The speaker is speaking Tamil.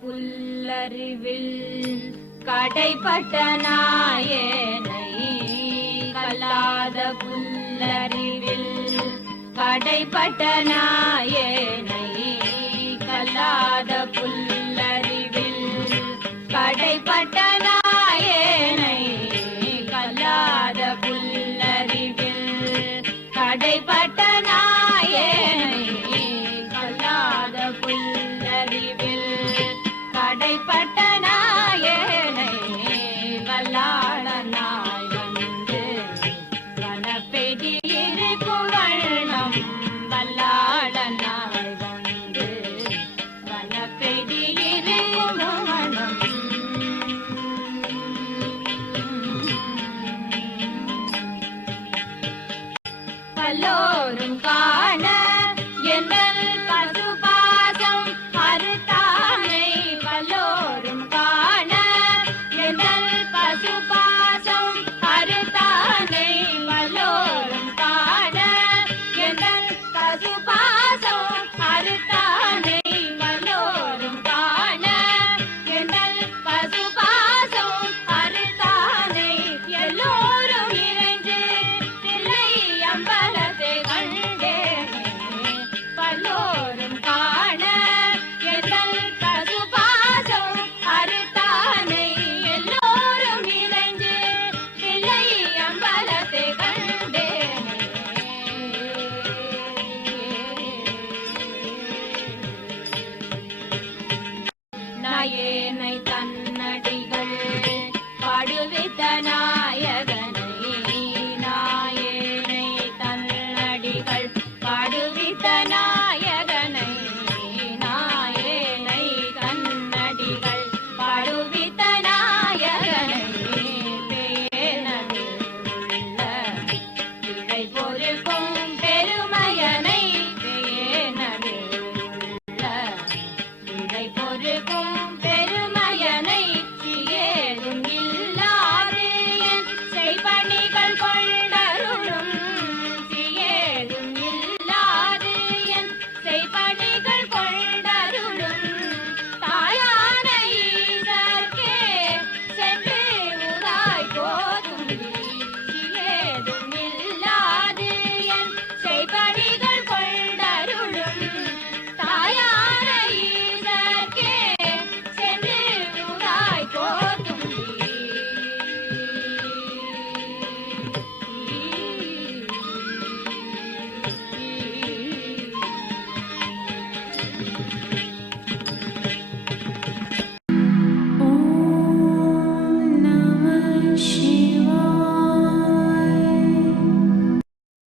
புல்லறிவில் கடைப்பட்ட நாயேனை கல்லாத புல்லறிவில் கடைப்பட்ட நாயேனை கல்லாத புல்லறிவில் கடைப்பட்ட நாயேனை கல்லாத புல்லறிவில் கடைப்பட்ட நாயேனை புல்லறிவில் கடைப்பட்ட நாயேனை வல்லாள நாய் வந்து வனப்பெடி இருக்குவண்ணம் வல்லாள நாய் வந்து வனப்பெடி இருக்குவண்ணம் பல்லோ ये